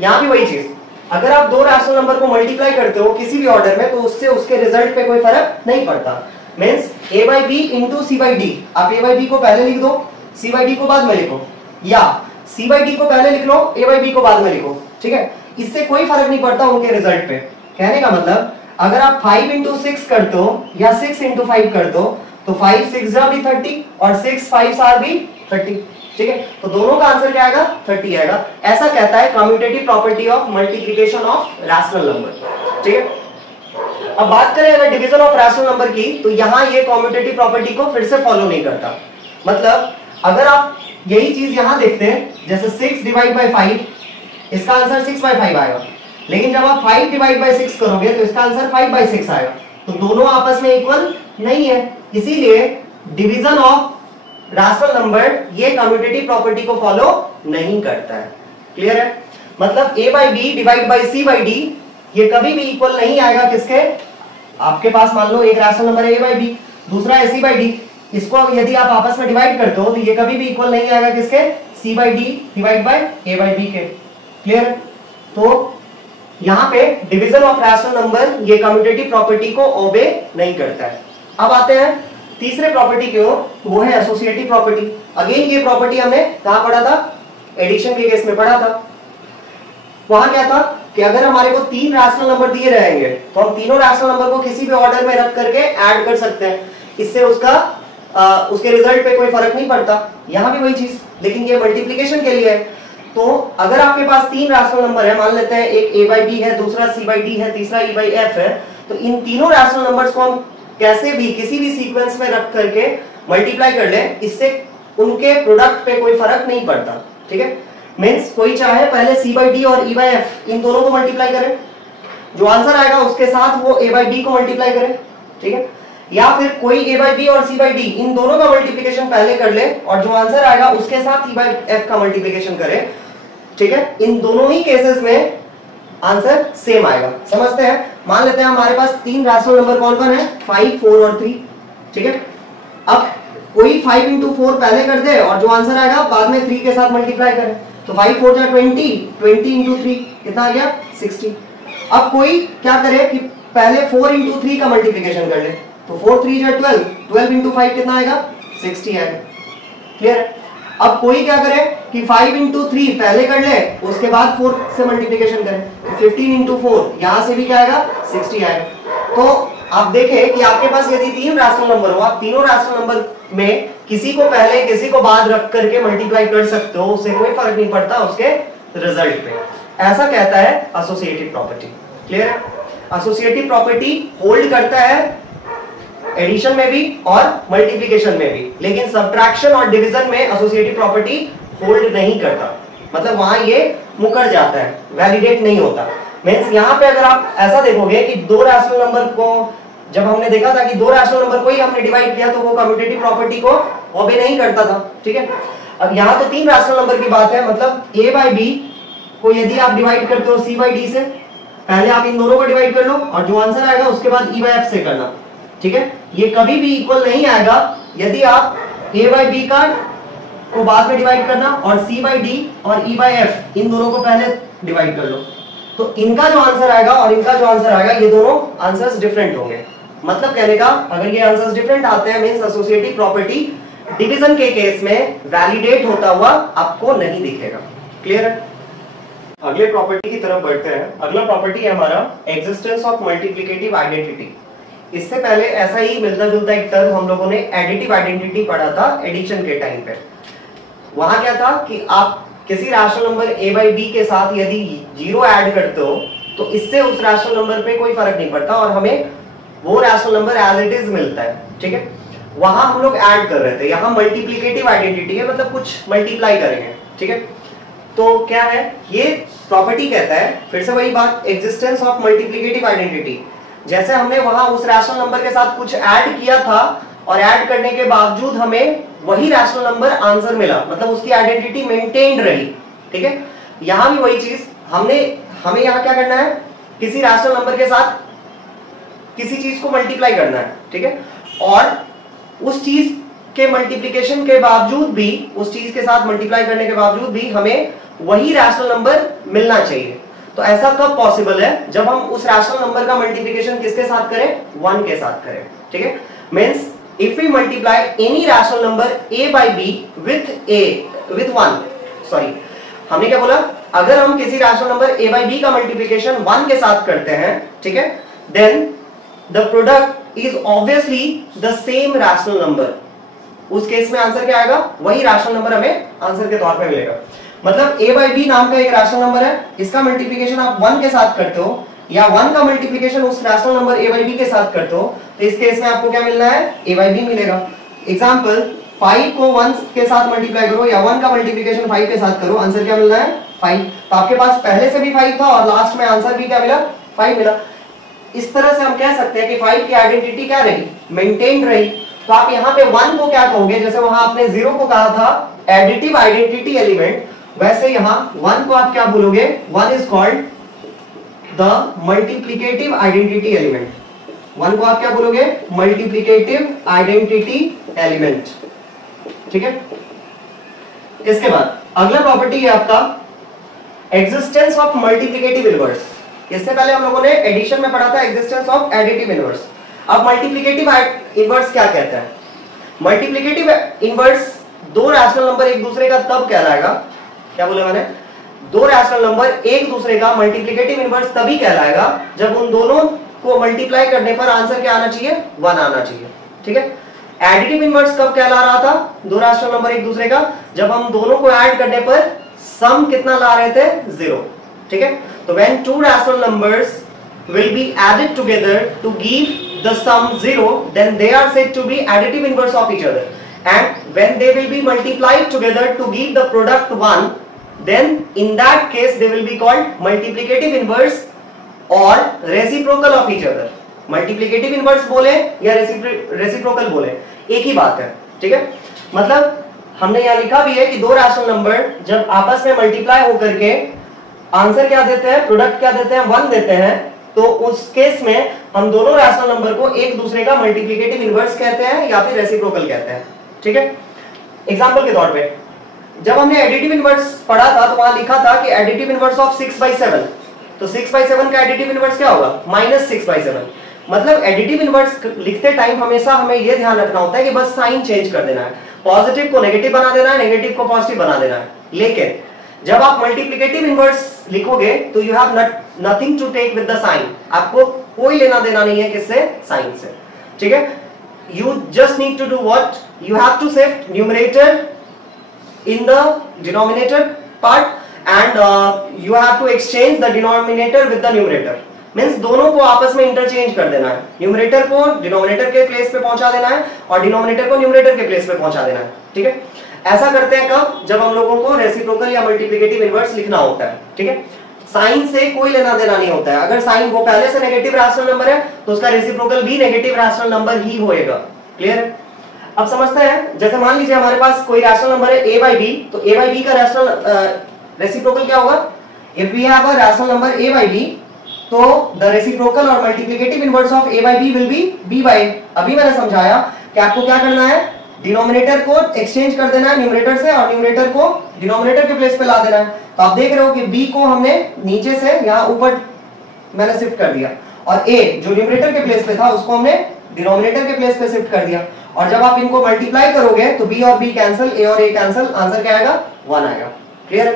यहां भी वही चीज, अगर आप दो रैशनल नंबर को मल्टीप्लाई करते हो किसी भी ऑर्डर में, तो उससे उसके रिजल्ट पे कोई फर्क नहीं पड़ता। मींस a/b इंटू c/d, आप a/b को पहले लिख दो, c/d को बाद में लिखो, या c/d को पहले लिख लो, a/b को बाद में लिखो, ठीक है। इससे कोई फर्क नहीं पड़ता उनके रिजल्ट पे। कहने का मतलब अगर आप 5 × 6 करते हो या 6 × 5 करते हो, तो 5 6 जा भी 30 और 6 5 सार भी 30, ठीक है। तो दोनों का आंसर क्या आएगा, 30 आएगा। ऐसा कहता है commutative property of multiplication of rational number, ठीक है। अब बात करें अगर डिवीजन ऑफ रैशनल नंबर की, तो यहां ये कम्यूटेटिव प्रॉपर्टी को फिर से फॉलो नहीं करता। मतलब अगर आप यही चीज यहां देखते हैं, जैसे 6 / 5, इसका आंसर 6/5 आएगा। लेकिन जब आप 5 / 6 करोगे तो इसका आंसर 5/6 आएगा। तो दोनों आपस में इक्वल नहीं है, इसीलिए डिवीजन ऑफ रैशनल नंबर ये कम्यूटेटिव प्रॉपर्टी को फॉलो नहीं करता है। क्लियर है? मतलब a/b डिवाइड बाय c/d ये कभी भी इक्वल नहीं आएगा किसके, आपके पास मान लो एक रैशनल नंबर है a/b, दूसरा है c/d, इसको यदि आप आपस में डिवाइड करते हो तो ये कभी भी इक्वल नहीं आएगा किसके, c/d डिवाइड बाय a/b के। क्लियर? तो यहाँ पे डिवीजन ऑफ रैशनल नंबर ये कम्यूटेटिव प्रॉपर्टी को ओबे नहीं करता है। अब आते हैं तीसरे प्रॉपर्टी की ओर, वो है एसोसिएटिव प्रॉपर्टी। अगेन ये प्रॉपर्टी हमने कहां पढ़ा था, एडिशन के केस में पढ़ा था। वहां क्या था कि अगर हमारे को 3 रैशनल नंबर दिए रहेंगे तो हम तीनों रैशनल नंबर को किसी भी ऑर्डर में रख करके ऐड कर सकते हैं, इससे उसके रिजल्ट पे कोई फर्क नहीं पड़ता। यहां भी वही चीज, लेकिन ये मल्टीप्लिकेशन के लिए है। तो अगर आपके पास 3 रैशनल नंबर है, मान लेते हैं एक a/b है, दूसरा c/d है, तीसरा e/f है, तो इन तीनों रैशनल नंबर्स को हम कैसे भी किसी भी सीक्वेंस में रख करके मल्टीप्लाई कर लें, इससे उनके प्रोडक्ट पे कोई फर्क नहीं पड़ता। ठीक है, मींस कोई चाहे पहले c/d और e/f इन दोनों को मल्टीप्लाई करे, जो आंसर आएगा उसके साथ वो a/b को मल्टीप्लाई करे। ठीक है, या फिर कोई a/b और c/d इन दोनों का मल्टीप्लिकेशन पहले कर ले और जो आंसर आएगा उसके साथ e/f का मल्टीप्लिकेशन करे। ठीक है, इन दोनों ही केसेस में आंसर सेम आएगा। समझते हैं, मान लेते हैं हमारे पास 3 रैशनल नंबर कौन कौन है, 5, 4 और 3। ठीक है, अब कोई 5 × 4 पहले कर दे और जो आंसर आएगा बाद में 3 के साथ मल्टीप्लाई करे, तो 5 4 जा 20, 20 × 3 कितना आ गया, 60। अब कोई क्या करे कि पहले 4 × 3 का मल्टीप्लिकेशन कर ले, तो 4 3 जा 12, 12 × 5 कितना आएगा, 60 आएगा। क्लियर है? अब कोई क्या करे कि 5 × 3 पहले कर ले, उसके बाद 4 से मल्टीप्लिकेशन करे, तो 15 × 4 यहां से भी क्या आएगा, 60 आएगा। तो आप देखें कि आपके पास यदि तीन रैशनल नंबर हो, आप तीनों रैशनल नंबर में किसी को पहले किसी को बाद रख करके मल्टीप्लाई कर सकते हो, उससे कोई फर्क नहीं पड़ता उसके रिजल्ट पे। ऐसा कहता है एसोसिएटिव प्रॉपर्टी। क्लियर है? एसोसिएटिव प्रॉपर्टी होल्ड करता है एडिशन में भी और मल्टीप्लिकेशन में भी, लेकिन सब्ट्रैक्शन और डिवीजन में एसोसिएटिव प्रॉपर्टी होल्ड नहीं करता, मतलब वहां ये मुकर जाता है, वैलिडेट नहीं होता। मींस यहां पे अगर आप ऐसा देखोगे कि दो रैशनल नंबर को, जब हमने देखा था कि दो रैशनल नंबर को ही हमने डिवाइड किया तो वो कम्यूटेटिव प्रॉपर्टी को ओबे नहीं करता था, ठीक है। अब यहाँ तो तीन रैशनल नंबर की बात है, मतलब a बाई बी को यदि आप डिवाइड करते हो c बाई डी से, पहले आप इन दोनों को डिवाइड कर लो और जो आंसर आएगा उसके बाद e बाई एफ से करना, ठीक है। ये कभी भी इक्वल नहीं आएगा यदि आप a बाई बी का को बाद में डिवाइड करना और c बाई डी और e बाई एफ इन दोनों को पहले डिवाइड कर लो, तो इनका जो आंसर आएगा और इनका जो आंसर आएगा ये दोनों आंसर्स डिफरेंट होंगे। मतलब कहने का अगर ये आंसर्स डिफरेंट आते हैं मींस एसोसिएटिव प्रॉपर्टी डिवीजन के केस में वैलिडेट होता हुआ आपको नहीं दिखेगा। क्लियर है? अगले प्रॉपर्टी की तरफ बढ़ते हैं। अगला प्रॉपर्टी है हमारा एग्जिस्टेंस ऑफ मल्टीप्लिकेटिव आइडेंटिटी। इससे पहले ऐसा ही मिलता जुलता एक टर्म हम लोगों ने एडिटिव आइडेंटिटी पढ़ा था एडिशन के टाइम पे। वहां क्या था कि आप किसी rational number a by b के साथ यदि जीरो ऐड करते हो तो इससे उस रैशनल नंबर पे कोई फर्क नहीं पड़ता और हमें वो rational number as it is मिलता है, ठीक है। वहां हम लोग ऐड कर रहे थे, यहाँ मल्टीप्लिकेटिव आइडेंटिटी है, मतलब कुछ मल्टीप्लाई करेंगे, ठीक है। तो क्या है ये प्रॉपर्टी कहता है, फिर से वही बात, एग्जिस्टेंस ऑफ मल्टीप्लिकेटिव आइडेंटिटी। जैसे हमने वहां उस रैशनल नंबर के साथ कुछ ऐड किया था और ऐड करने के बावजूद हमें वही रैशनल नंबर आंसर मिला, मतलब उसकी आइडेंटिटी मेंटेन्ड रही, ठीक है। यहां भी वही चीज हमें यहाँ क्या करना है, किसी रैशनल नंबर के साथ किसी चीज को मल्टीप्लाई करना है, ठीक है। और उस चीज के मल्टीप्लिकेशन के बावजूद भी, उस चीज के साथ मल्टीप्लाई करने के बावजूद भी हमें वही रैशनल नंबर मिलना चाहिए। तो ऐसा कब पॉसिबल है, जब हम उस रैशनल नंबर का मल्टीप्लिकेशन किसके साथ करें, 1 के साथ करें, ठीक है। Means if we multiply any rational number a by b with 1, sorry हमने क्या बोला, अगर हम किसी rational number a by b का मल्टीप्लिकेशन 1 के साथ करते हैं, ठीक है, then the product is obviously the same rational number। उस केस में आंसर क्या आएगा, वही रैशनल नंबर हमें आंसर के तौर पे मिलेगा। मतलब a by b नाम का एक रैशनल नंबर है, इसका मल्टीप्लिकेशन आप 1 के साथ करते हो या 1 का मल्टीप्लिकेशन उस rational number a by b के साथ करते हो, तो इस केस में आपको क्या मिलना है, a by b मिलेगा। एग्जांपल 5 को 1 के साथ मल्टीप्लाई करो या 1 का मल्टीप्लिकेशन 5 के साथ करो, आंसर क्या मिलना है, 5। तो आपके पास पहले से भी 5 था और लास्ट में आंसर भी क्या मिला, 5 मिला। इस तरह से हम कह सकते हैं कि 5 की आइडेंटिटी क्या रही, मेंटेन रही। तो आप यहाँ पे 1 को क्या कहोगे, जैसे वहां आपने 0 को कहा था एडिटिव आइडेंटिटी एलिमेंट, वैसे यहाँ 1 को आप क्या बोलोगे, 1 is called the multiplicative identity element. 1 को आप क्या बोलोगे, मल्टीप्लिकेटिव आइडेंटिटी एलिमेंट, ठीक है। इसके बाद अगला प्रॉपर्टी है आपका एग्जिस्टेंस ऑफ मल्टीप्लिकेटिव इनवर्स। इससे पहले हम लोगों ने एडिशन में पढ़ा था एग्जिस्टेंस ऑफ एडिटिव इनवर्स। अब मल्टीप्लिकेटिव इनवर्स क्या कहता है, मल्टीप्लिकेटिव इनवर्स दो रैशनल नंबर एक दूसरे का तब कहलाएगा, क्या बोले मैंने, दो रैशनल नंबर एक दूसरे का मल्टीप्लिकेटिव इनवर्स तभी कहलाएगा जब उन दोनों को मल्टीप्लाई करने पर आंसर क्या आना चाहिए, 1 आना चाहिए, ठीक है। एडिटिव इनवर्स कब कहला रहा था, दो रैशनल नंबर एक दूसरे का, जब हम दोनों को ऐड करने पर सम कितना ला रहे थे, 0, ठीक है। तो when two rational numbers will be added together to give the sum 0, then they are said to be additive inverse of each other, and when they will be multiplied together to give the product 1, then in that case they will be called multiplicative inverse or reciprocal of each other। Multiplicative inverse बोले या reciprocal बोले एक ही बात है, ठीक है। मतलब हमने यहाँ लिखा भी है कि दो रैशनल नंबर जब आपस में मल्टीप्लाई होकर के आंसर क्या देते हैं, प्रोडक्ट क्या देते हैं, 1 देते हैं, तो उस केस में हम दोनों रैशनल नंबर को एक दूसरे का मल्टीप्लिकेटिव इनवर्स कहते हैं या फिर रेसिप्रोकल कहते हैं, ठीक है। एग्जांपल के तौर पे जब हमने एडिटिव इनवर्स पढ़ा था तो वहां लिखा था कि एडिटिव इनवर्स ऑफ 6/7, तो 6/7 का एडिटिव इनवर्स क्या होगा, -6/7। मतलब एडिटिव इनवर्स लिखते टाइम हमेशा हमें यह ध्यान रखना होता है कि बस साइन चेंज कर देना है, पॉजिटिव को नेगेटिव बना देना है, नेगेटिव को पॉजिटिव बना देना है। लेकिन जब आप मल्टीप्लिकेटिव इनवर्स लिखोगे तो you have nothing to take with the sign, आपको कोई लेना देना नहीं है किससे, साइन से, ठीक है। You just need to do what, you have to shift numerator in the denominator part and you have to exchange the denominator with the numerator. Means दोनों को आपस में इंटरचेंज कर देना है, न्यूमरेटर को डिनोमिनेटर के प्लेस पे पहुंचा देना है और डिनोमिनेटर को न्यूमरेटर के प्लेस पे पहुंचा देना है, ठीक है। ऐसा करते हैं कब, जब हम लोगों को रेसिप्रोकल या मल्टीप्लिकेटिव इनवर्स लिखना होता है, ठीक है। साइन से कोई लेना देना नहीं होता है, अगर साइन वो पहले से नेगेटिव रैशनल नंबर है तो उसका रेसिप्रोकल भी नेगेटिव रैशनल नंबर ही होएगा, क्लियर है। अब समझते हैं, जैसे मान लीजिए हमारे पास कोई रैशनल नंबर है a by b, तो a by b का रैशनल रेसिप्रोकल क्या होगा, if we have a rational number a by b, तो द रेसिप्रोकल और multiplicative inverse of a by b will be b by a। अभी मैंने समझाया कि आपको क्या करना है, डिनोमिनेटर को एक्सचेंज कर देना है न्यूमरेटर से और न्यूमरेटर को डिनोमिनेटर के प्लेस पे ला देना है। तो आप देख रहे हो कि b को हमने नीचे से यहाँ ऊपर मैंने शिफ्ट कर दिया और a जो न्यूमरेटर के प्लेस पे था उसको हमने डिनोमिनेटर के प्लेस पे शिफ्ट कर दिया, और जब आप इनको मल्टीप्लाई करोगे तो b और b कैंसिल, a और a कैंसिल, आंसर क्या आएगा, 1 आएगा, क्लियर है।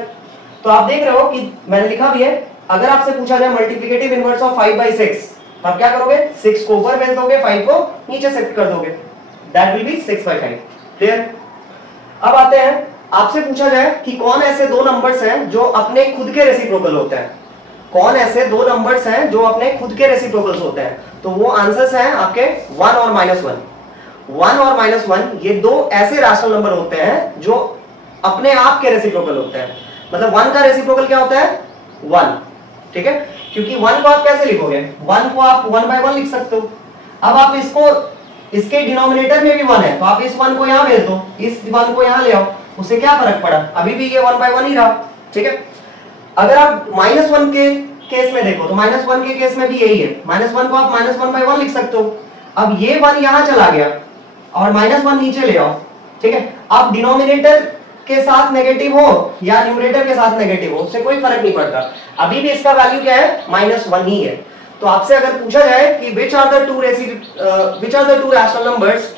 तो आप देख रहे हो कि मैंने लिखा भी है, अगर आपसे पूछा जाए मल्टीप्लिकेटिव इनवर्स ऑफ 5 by 6, तो आप क्या करोगे, 6 को ऊपर भेज दोगे, 5 को नीचे शिफ्ट कर दोगे, that will be 6 by 5, clear. अब आते हैं, आपसे पूछा जाए कि कौन ऐसे दो नंबर्स हैं जो अपने खुद के रेसिप्रोकल होते हैं, कौन ऐसे दो नंबर्स हैं जो अपने खुद के रेसिप्रोकल्स होते हैं, तो वो आंसर्स हैं आपके 1 और -1। 1 और -1 ये दो ऐसे रैशनल नंबर होते हैं जो अपने आप के रेसिप्रोकल होते हैं। मतलब 1 का रेसिप्रोकल क्या होता है, 1, ठीक है, क्योंकि 1 को आप कैसे लिखोगे, 1 को आप 1 by 1 लिख सकते हो। अब आप इसको, इसके डिनोमिनेटर में भी 1 है तो आप इस 1 को यहां भेज दो, इस 1 को यहां ले आओ, उससे क्या फर्क पड़ा, अभी भी ये 1 by 1 ही रहा, ठीक है। अगर आप -1 के केस में देखो तो -1 के केस में भी यही है, -1 को आप -1 by 1 लिख सकते हो। अब ये 1 यहां चला गया और -1 नीचे ले आओ, ठीक है। अब डिनोमिनेटर के साथ नेगेटिव हो या न्यूमरेटर के साथ नेगेटिव हो, उससे कोई फर्क नहीं पड़ता, अभी भी इसका वैल्यू क्या है, -1 ही है। तो आपसे अगर पूछा जाए कि which are the two rational numbers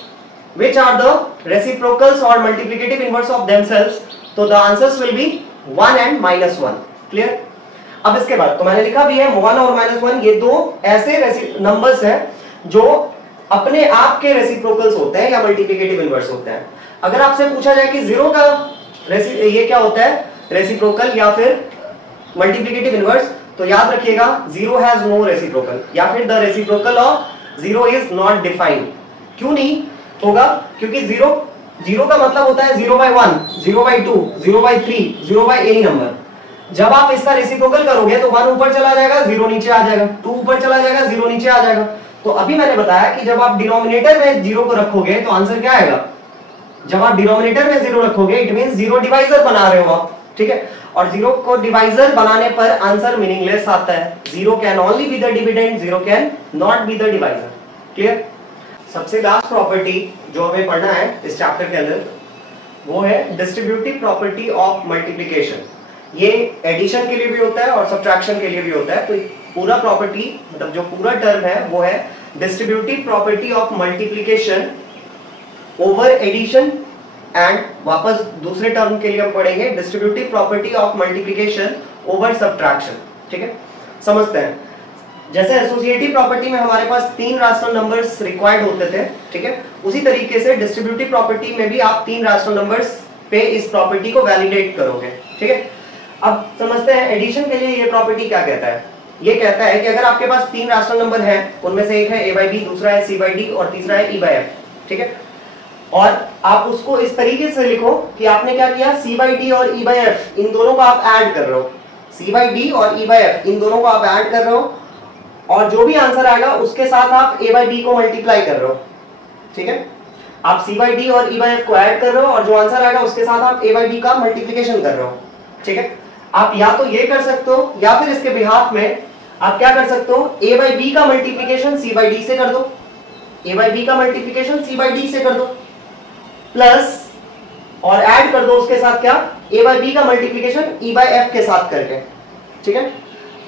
which are the reciprocals or multiplicative inverse of themselves, तो the answers will be 1 and -1, clear. अब इसके बाद तो मैंने लिखा भी है 1 और -1 ये दो ऐसे नंबर्स हैं जो अपने आप के रेसिप्रोकल्स होते हैं या मल्टीप्लिकेटिव इनवर्स होते हैं। अगर आपसे पूछा जाए कि 0 का ये क्या होता है, रेसिप्रोकल या फिर मल्टीप्लिकेटिव इनवर्स, तो याद रखिएगा 0 हैज नो रेसिप्रोकल, या फिर the reciprocal of 0 is not defined. क्यों नहीं होगा, क्योंकि 0 का मतलब होता है 0 by 1, 0 by 2, 0 by 3, 0 by any number. जब आप इसका रेसिप्रोकल करोगे तो 1 ऊपर चला जाएगा, 0 नीचे आ जाएगा, 2 ऊपर चला जाएगा, 0 नीचे आ जाएगा। तो अभी मैंने बताया कि जब आप डिनोमिनेटर में 0 को रखोगे तो आंसर क्या आएगा, जब आप डिनोमिनेटर में 0 रखोगे इट मींस 0 डिवाइजर बना रहे हो आप, ठीक है। और 0 को डिवाइजर बनाने पर आंसर मीनिंगलेस आता है, 0 can only be the dividend, 0 can not be the divisor, clear. सबसे लास्ट प्रॉपर्टी जो हमें पढ़ना है इस चैप्टर के अंदर वो है डिस्ट्रीब्यूटिव प्रॉपर्टी ऑफ मल्टीप्लिकेशन। ये एडिशन के लिए भी होता है और सब्ट्रैक्शन के लिए भी होता है। तो पूरा प्रॉपर्टी मतलब जो पूरा टर्म है वो है distributive property of multiplication over addition, and वापस दूसरे टर्म के लिए हम पढ़ेंगे distributive property of multiplication over subtraction, ठीक है। समझते हैं, जैसे एसोसिएटिव प्रॉपर्टी में हमारे पास 3 रैशनल नंबर्स रिक्वायर्ड होते थे, ठीक है, उसी तरीके से डिस्ट्रीब्यूटिव प्रॉपर्टी में भी आप 3 रैशनल नंबर्स पे इस प्रॉपर्टी को वैलिडेट करोगे, ठीक है। अब समझते हैं एडिशन के लिए ये प्रॉपर्टी क्या कहता है। ये कहता है कि अगर आपके पास 3 रैशनल नंबर हैं, उनमें से एक है a by b, दूसरा है c by d और तीसरा है e by f, ठीक है, और आप उसको इस तरीके से लिखो कि आपने क्या किया, c by d और e by f इन दोनों को आप ऐड कर रहे हो, c by d और e by f इन दोनों को आप ऐड कर रहे हो, और जो भी आंसर आएगा उसके साथ आप a by b को मल्टीप्लाई कर रहे हो, ठीक है। आप c by d और e by f को ऐड कर रहे हो और जो आंसर आएगा उसके साथ आप a by b का मल्टीप्लिकेशन कर रहे हो, ठीक है। आप या तो ये कर सकते हो या फिर इसके बिहाफ में आप क्या कर सकते हो, a by b का मल्टीप्लिकेशन c by d से कर दो, a by b का मल्टीप्लिकेशन c by d से कर दो, प्लस और ऐड कर दो उसके साथ क्या, a by b का मल्टीप्लिकेशन e by f के साथ करके, ठीक है।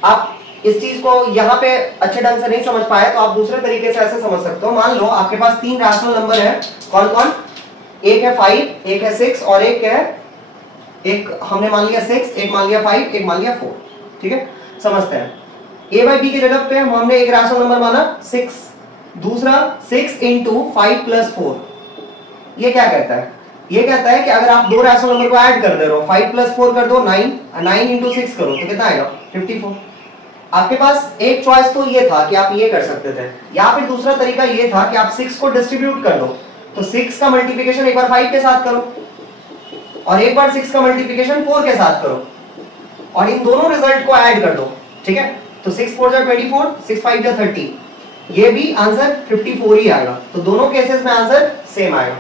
आप इस चीज को यहाँ पे अच्छे ढंग से नहीं समझ पाए तो आप दूसरे तरीके से ऐसे समझ सकते हो। मान लो आपके पास 3 रैशनल नंबर है, कौन कौन, एक है 5, एक है 6 और एक है, एक हमने मान लिया 6, एक मान लिया 5, एक मान लिया 4, ठीक है। समझते हैं, a बाई बी की जगह पे हमने एक रैशनल नंबर माना 6, दूसरा 6 इंटू 5 प्लस 4। ये क्या कहता है? ये कहता है कि अगर आप दो रैशनल नंबर को ऐड कर दे रहे हो, 5 प्लस 4 कर दो 9, 9 इंटू 6 करो तो कितना आएगा 54। आपके पास एक चॉइस तो ये था कि आप ये कर सकते थे, या फिर दूसरा तरीका ये था कि आप 6 को डिस्ट्रीब्यूट कर दो, तो 6 का मल्टीप्लिकेशन एक बार 5 के साथ करो और एक बार 6 का मल्टीप्लिकेशन 4 के साथ करो और इन दोनों रिजल्ट को ऐड कर दो, ठीक है? तो 6 4 जा 24, 6 5 जा 30, ये भी आंसर 54 ही आएगा। तो दोनों केसेस में आंसर सेम आएगा।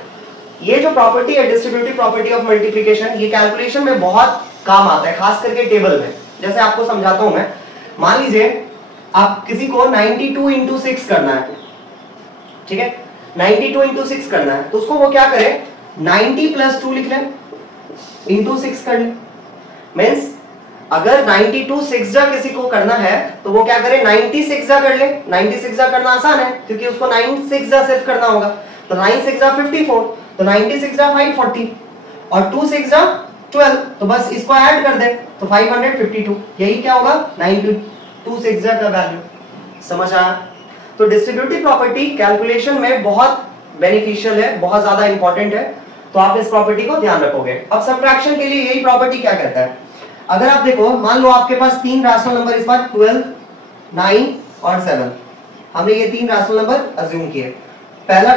ये जो प्रॉपर्टी है डिस्ट्रीब्यूटिव प्रॉपर्टी ऑफ मल्टीप्लिकेशन, ये कैलकुलेशन में बहुत काम आता है, खास करके टेबल में। जैसे आपको समझाता हूं मैं, मान लीजिए आप किसी को 92 इंटू 6 करना है, ठीक है? 92 इंटू 6 करना है, तो उसको वो क्या करे, 90 प्लस 2 लिख लें, इंटू 6 कर ले। मीन्स अगर 92 6 जा किसी को करना है तो वो क्या करे, 96 जा कर ले। 96 जा करना आसान है क्योंकि उसको 96 जा सिर्फ करना होगा, तो 9 6 जा 54, तो 96 जा 540 और 2 6 जा 12, तो बस इसको ऐड कर दे तो 552। यही क्या होगा, 92 6 जा का वैल्यू। समझ आया? तो डिस्ट्रीब्यूटिव प्रॉपर्टी कैलकुलेशन में बहुत बेनिफिशियल है, बहुत ज्यादा इंपॉर्टेंट है, तो आप इस प्रॉपर्टी को ध्यान रखोगे। अब सब्ट्रैक्शन के लिए यही प्रॉपर्टी क्या कहता है, अगर आप देखो, मान लो आपके पास तीन रैशनल नंबर इस बार 12, 9 और 7, हमने ये तीन रैशनल नंबर अज्यूम किए। पहला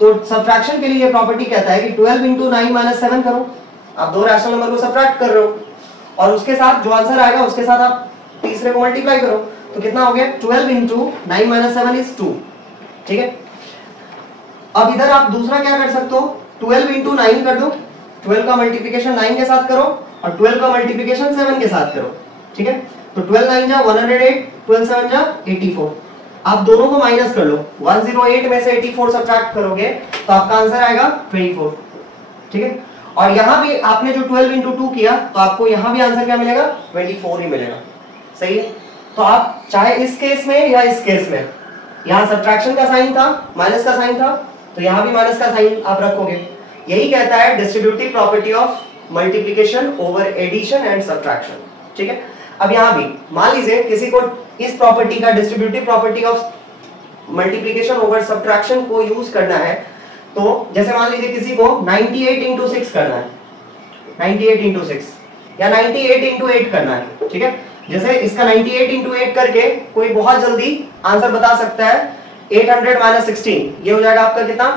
तो सब्ट्रैक्शन के लिए ये प्रॉपर्टी कहता है कि 12 इंटू 9 माइनस 7 करो। आप दो रैशनल नंबर को सब्ट्रैक्ट कर रहे हो और उसके साथ जो आंसर आएगा उसके साथ आप तीसरे को मल्टीप्लाई करो, तो कितना हो गया, 12 इंटू 9 माइनस 7 इज 2, ठीक है? अब इधर आप दूसरा क्या कर सकते हो, 12 इंटू 9 कर दो, 12 का मल्टीप्लिकेशन 9 के साथ करो और 12 का मल्टीप्लिकेशन 7 के साथ करो, ठीक है? तो 12 9 जा 108, 12 7 जा 84। आप दोनों को माइनस कर लो, 108 में से 84 सब्ट्रैक्ट करोगे तो आपका आंसर आएगा 24, ठीक है? और यहां भी आपने जो 12 इंटू 2 किया तो आपको यहां भी आंसर क्या मिलेगा, 24 ही मिलेगा। सही है? तो आप चाहे इस केस में या इस केस में, यहां सब्ट्रैक्शन का साइन था, माइनस का साइन था, तो यहां भी माइनस का साइन आप रखोगे। यही कहता है distributive property of multiplication over addition and subtraction, ठीक है? अब यहां भी मान लीजिए किसी को इस प्रॉपर्टी का distributive property of multiplication over subtraction को यूज करना है, तो जैसे मान लीजिए किसी को 98 इंटू 6 करना है, 98 इंटू 6 या 98 इंटू 8 करना है, ठीक है? जैसे इसका 98 इंटू 8 करके कोई बहुत जल्दी आंसर बता सकता है, 800 माइनस 16, ये हो जाएगा आपका कितना,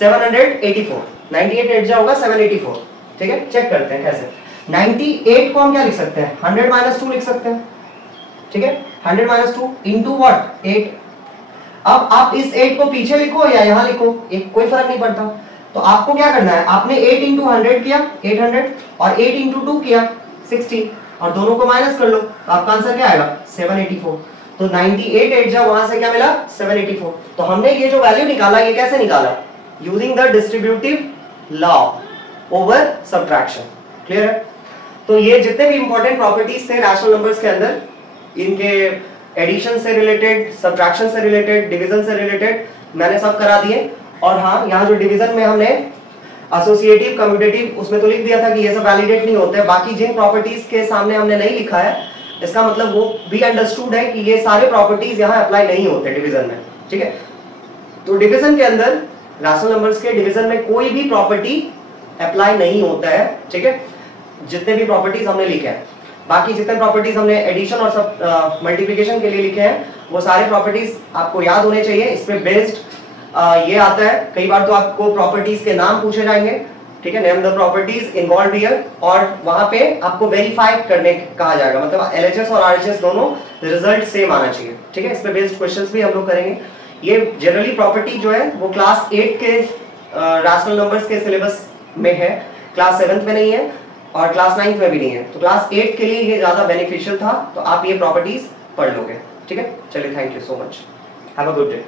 784। 98 8 होगा 784, ठीक है? चेक करते हैं कैसे। 98 को हम क्या लिख सकते हैं, 100 माइनस 2 लिख सकते हैं, ठीक है? 100 माइनस 2 इंटू व्हाट, 8। अब आप इस 8 को पीछे लिखो या यहां लिखो, एक कोई फर्क नहीं पड़ता। तो आपको क्या करना है, आपने 8 इंटू 100 किया 800 और 8 इंटू 2 किया 60 और दोनों को माइनस कर लो, तो आपका आंसर क्या आएगा, 784। तो 98 8 जा वहां से क्या मिला, 784। तो हमने ये जो वैल्यू निकाला, ये कैसे निकाला, using the distributive law over subtraction. Clear है? तो ये जितने भी इंपॉर्टेंट प्रॉपर्टीज थे रैशनल नंबर्स के अंदर, इनके एडिशन से रिलेटेड, सब्ट्रैक्शन से रिलेटेड, डिवीजन से रिलेटेड मैंने सब करा दिए। और हाँ, यहाँ जो डिवीजन में हमने एसोसिएटिव, कम्यूटेटिव, उसमें तो लिख दिया था कि ये सब वैलिडेट नहीं होते। बाकी जिन प्रॉपर्टीज के सामने हमने नहीं लिखा है, इसका मतलब वो भी अंडरस्टूड है कि ये सारे प्रॉपर्टीज यहाँ अप्लाई नहीं होते डिवीजन में, ठीक है? तो डिवीजन के अंदर, रैशनल नंबर्स के डिवीजन में कोई भी प्रॉपर्टी अप्लाई नहीं होता है, ठीक है? जितने भी प्रॉपर्टीज हमने लिखे हैं, बाकी जितने प्रॉपर्टीज हमने एडिशन और सब मल्टीप्लिकेशन के लिए लिखे हैं, वो सारे प्रॉपर्टीज आपको याद होने चाहिए। इस पे बेस्ड ये आता है, कई बार तो आपको प्रॉपर्टीज के नाम पूछे जाएंगे, ठीक है? Name the properties involved here, और वहां पे आपको वेरीफाई करने कहा जाएगा, मतलब एलएचएस और आरएचएस दोनों रिजल्ट सेम आना चाहिए, ठीक है? इस पे बेस्ड क्वेश्चंस भी हम लोग करेंगे। ये जनरली प्रॉपर्टी जो है वो क्लास 8 के रैशनल नंबर्स के सिलेबस में है, क्लास 7th में नहीं है और क्लास 9th में भी नहीं है। तो क्लास 8 के लिए ये ज्यादा बेनिफिशियल था, तो आप ये प्रॉपर्टीज पढ़ लोगे, ठीक है? चलिए, thank you so much, have a good day.